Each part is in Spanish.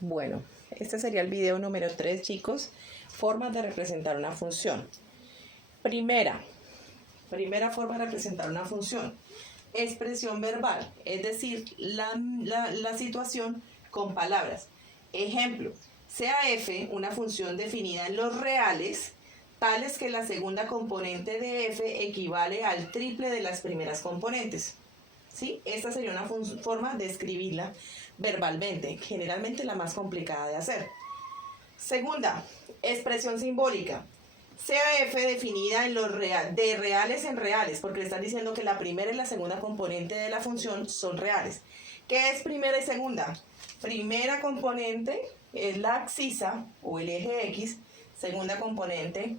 Bueno, este sería el video número 3, chicos. Formas de representar una función. Primera forma de representar una función. Expresión verbal, es decir, la situación con palabras. Ejemplo, sea f una función definida en los reales, tales que la segunda componente de f equivale al triple de las primeras componentes. ¿Sí? Esta sería una forma de escribirla verbalmente, generalmente la más complicada de hacer. Segunda, expresión simbólica. Sea f definida en de reales en reales, porque le están diciendo que la primera y la segunda componente de la función son reales. ¿Qué es primera y segunda? Primera componente es la abscisa o el eje X, segunda componente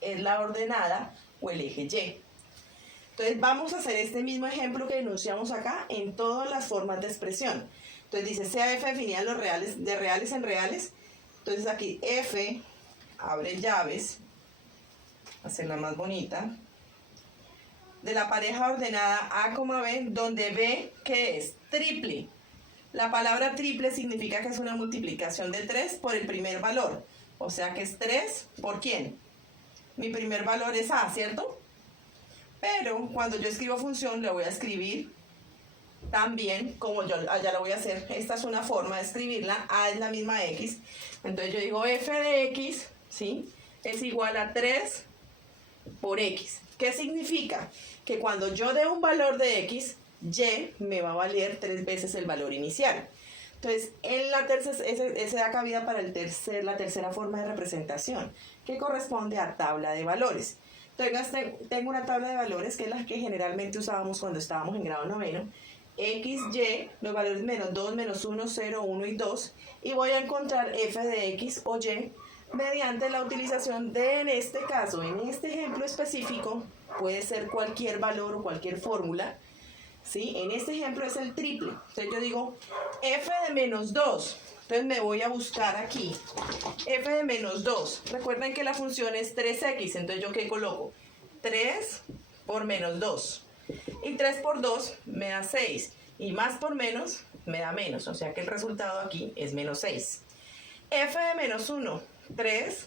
es la ordenada o el eje Y. Entonces vamos a hacer este mismo ejemplo que enunciamos acá en todas las formas de expresión. Entonces dice, sea f definida en los reales, de reales en reales. Entonces aquí f, abre llaves, hacerla más bonita, de la pareja ordenada A, B, donde B, ¿qué es? Triple. La palabra triple significa que es una multiplicación de 3 por el primer valor. O sea que es 3 ¿por quién? Mi primer valor es A, ¿cierto? Pero cuando yo escribo función, le voy a escribir también, como yo allá lo voy a hacer. Esta es una forma de escribirla. A es la misma X. Entonces yo digo f de X, ¿sí? Es igual a 3 por X. ¿Qué significa? Que cuando yo dé un valor de X, Y me va a valer 3 veces el valor inicial. Entonces, en la ese da cabida para la tercera forma de representación, que corresponde a tabla de valores. Entonces, tengo una tabla de valores que es la que generalmente usábamos cuando estábamos en grado noveno. X, Y, los valores menos 2, menos 1, 0, 1 y 2. Y voy a encontrar f de X o Y mediante la utilización de, en este caso, en este ejemplo específico, puede ser cualquier valor o cualquier fórmula, ¿sí? En este ejemplo es el triple. Entonces yo digo f de menos 2. Entonces me voy a buscar aquí f de menos 2. Recuerden que la función es 3x. Entonces yo ¿qué coloco? 3 por menos 2. Y 3 por 2 me da 6. Y más por menos me da menos. O sea que el resultado aquí es menos 6. f de menos 1. 3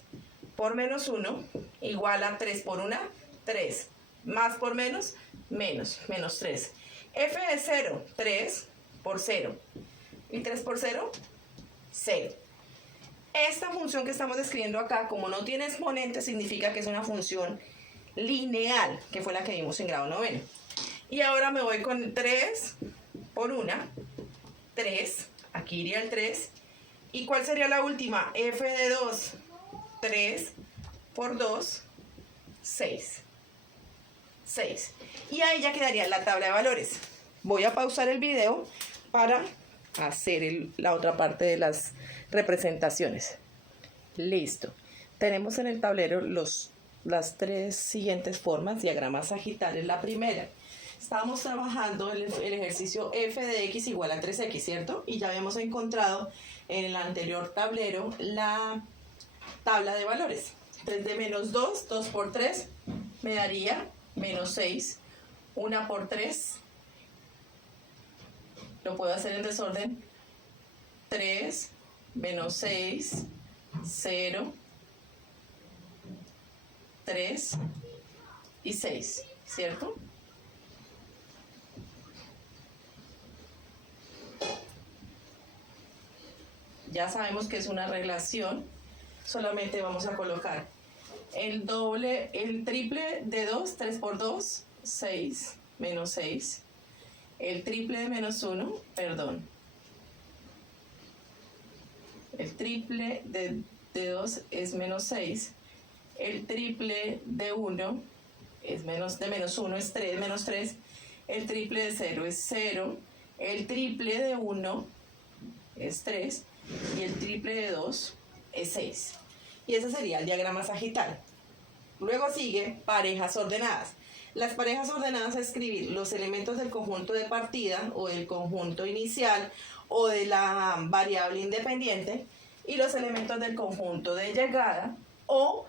por menos 1 igual a 3 por 1, 3. Más por menos, menos 3. f de 0, 3 por 0. Y 3 por 0, 0. Esta función que estamos describiendo acá, como no tiene exponente, significa que es una función lineal, que fue la que vimos en grado noveno. Y ahora me voy con 3 por 1, 3. Aquí iría el 3. ¿Y cuál sería la última? f de 2, 3 por 2, 6. 6. Y ahí ya quedaría la tabla de valores. Voy a pausar el video para hacer la otra parte de las representaciones. Listo. Tenemos en el tablero las 3 siguientes formas. Diagrama sagital es la primera. Estábamos trabajando el ejercicio f de x igual a 3x, ¿cierto? Y ya habíamos encontrado en el anterior tablero la tabla de valores. Entonces de menos 2, 2 por 3, me daría menos 6. 1 por 3, lo puedo hacer en desorden. 3, menos 6, 0, 3 y 6, ¿cierto? Ya sabemos que es una relación, solamente vamos a colocar el triple de 2, 3 por 2, 6, menos 6. El triple de menos 1, perdón. El triple de 2 es menos 6. El triple de 1 es de menos 1 es 3, menos 3. El triple de 0 es 0. El triple de 1 es 3. Y el triple de 2 es 6. Y ese sería el diagrama sagital. Luego sigue parejas ordenadas. Las parejas ordenadas es escribir los elementos del conjunto de partida o del conjunto inicial o de la variable independiente y los elementos del conjunto de llegada o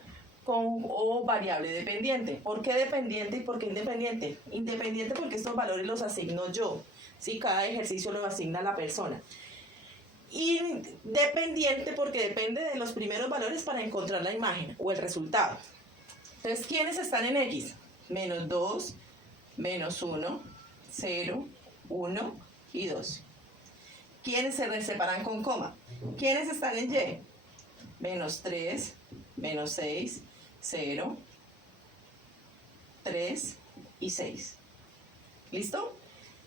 variable dependiente. ¿Por qué dependiente y por qué independiente? Independiente porque estos valores los asigno yo, ¿sí? Cada ejercicio lo asigna la persona. Independiente porque depende de los primeros valores para encontrar la imagen o el resultado. Entonces, ¿quiénes están en X? Menos 2, menos 1, 0, 1 y 2. ¿Quiénes se separan con coma? ¿Quiénes están en Y? Menos 3, menos 6, 0, 3 y 6. ¿Listo?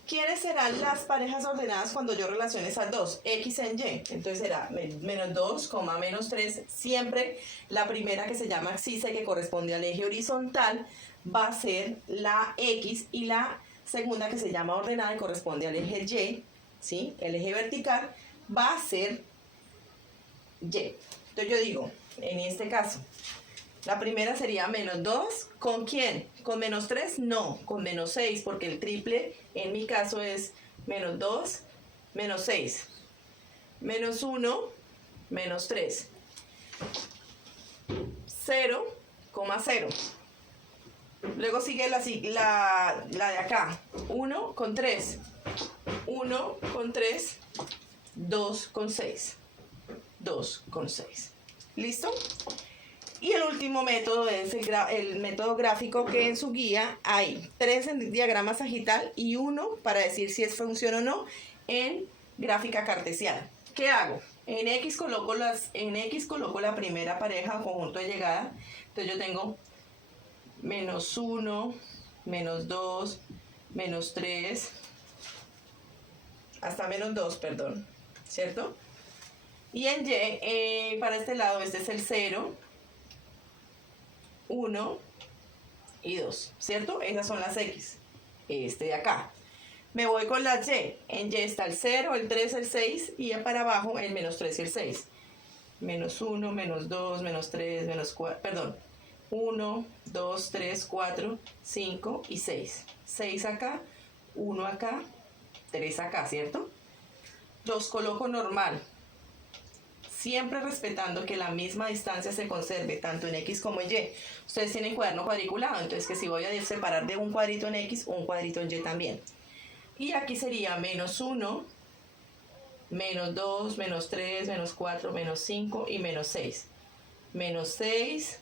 ¿Quiénes serán las parejas ordenadas cuando yo relacione esas dos? X en Y. Entonces será menos 2, menos 3. Siempre la primera que se llama axis, que corresponde al eje horizontal, va a ser la X, y la segunda que se llama ordenada y corresponde al eje Y, ¿sí? El eje vertical va a ser Y. Entonces yo digo, en este caso, la primera sería menos 2, ¿con quién? ¿Con menos 3? No, con menos 6, porque el triple en mi caso es menos 2, menos 6. Menos 1, menos 3. 0, 0. Luego sigue la de acá. 1 con 3. 1 con 3. 2 con 6. 2 con 6. ¿Listo? Y el último método es el método gráfico, que en su guía hay 3 en diagrama sagital y 1 para decir si es función o no en gráfica cartesiana. ¿Qué hago? En X coloco la primera pareja o conjunto de llegada. Entonces yo tengo menos 1, menos 2, menos 3, hasta menos 2, perdón, ¿cierto? Y en Y, para este lado, este es el 0, 1 y 2, ¿cierto? Esas son las X. Este de acá. Me voy con las Y. En Y está el 0, el 3, el 6, y para abajo el menos 3 y el 6. Menos 1, menos 2, menos 3, menos 4, perdón. 1, 2, 3, 4, 5 y 6. 6 acá, 1 acá, 3 acá, ¿cierto? Los coloco normal, siempre respetando que la misma distancia se conserve tanto en X como en Y. Ustedes tienen cuaderno cuadriculado, entonces que si voy a separar de un cuadrito en X, un cuadrito en Y también. Y aquí sería menos 1, menos 2, menos 3, menos 4, menos 5 y menos 6. Menos 6,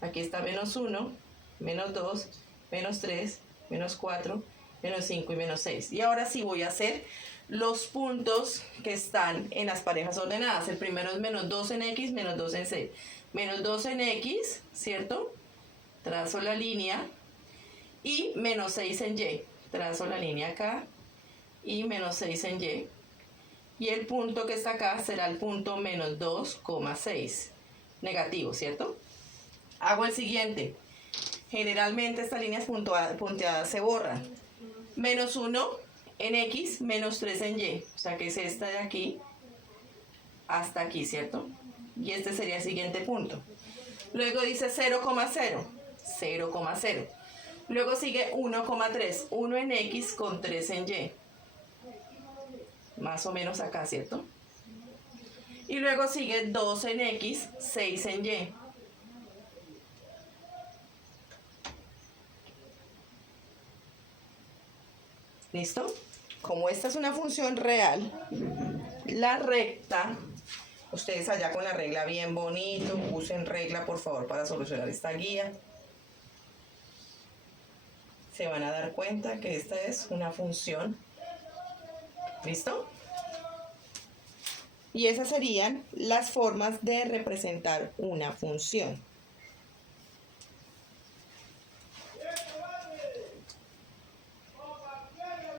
aquí está menos 1, menos 2, menos 3, menos 4, menos 5 y menos 6. Y ahora sí voy a hacer los puntos que están en las parejas ordenadas. El primero es menos 2 en X, menos 2 en 6. Menos 2 en X, ¿cierto? Trazo la línea. Y menos 6 en Y. Trazo la línea acá. Y menos 6 en Y. Y el punto que está acá será el punto menos 2,6. Negativo, ¿cierto? Hago el siguiente. Generalmente estas líneas punteadas se borran. Menos 1 en X, menos 3 en Y. O sea que es esta de aquí hasta aquí, ¿cierto? Y este sería el siguiente punto. Luego dice 0,0. 0,0. Luego sigue 1,3. 1 en X con 3 en Y. Más o menos acá, ¿cierto? Y luego sigue 2 en X, 6 en Y. ¿Listo? Como esta es una función real, la recta, ustedes allá con la regla bien bonito, usen regla por favor para solucionar esta guía. Se van a dar cuenta que esta es una función. ¿Listo? Y esas serían las formas de representar una función.